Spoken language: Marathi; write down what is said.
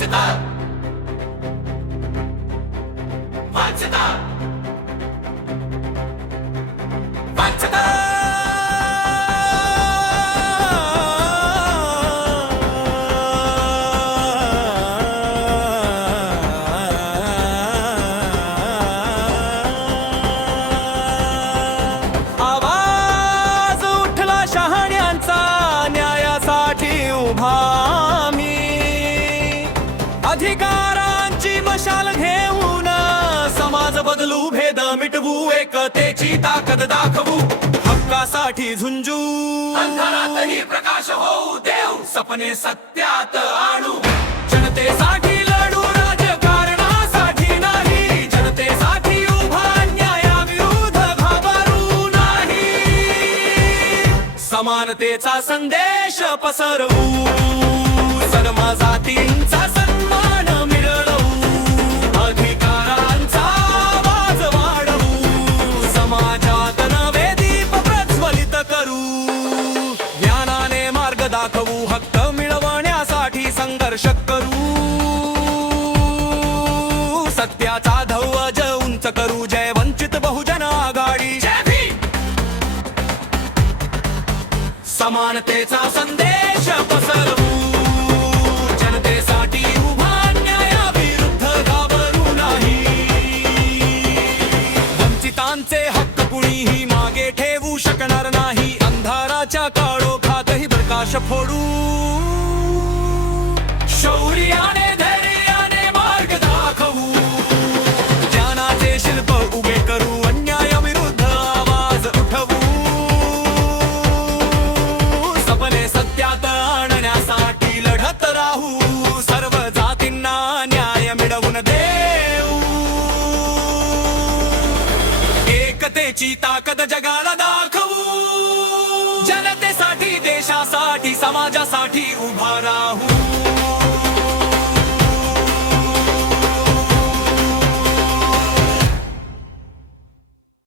वाचता वाचता आवाज उठला शहाण्यांचा न्यायासाठी उभा मशाल घेऊन? समाज बदलू भेद मिटवू एकतेची ताकद दाखवू. हक्कासाठी झुंजू. अंधारातही प्रकाश होऊ देव सपने सत्यात आणू. जनतेसाठी समानतेचा संदेश पसरवू. सर्व जातींचा दाखवू हक्क मिळवण्यासाठी संघर्ष करू. सत्याचा ध्वज उंच करू जय वंचित बहुजन आघाडी. समानतेचा संदेश पसरवू. काळोखातही फोडू. शौर्याने धैर्याने मार्ग दाखवू. ज्ञानाचे शिल्प उभे करू अन्यायाविरुद्ध आवाज उठवू. सपने सत्यात आणण्यासाठी लढत राहू. सर्व जातींना न्याय मिळवून देऊ. एकतेची ताकद जगाला दाखवू. साठी उभा राहू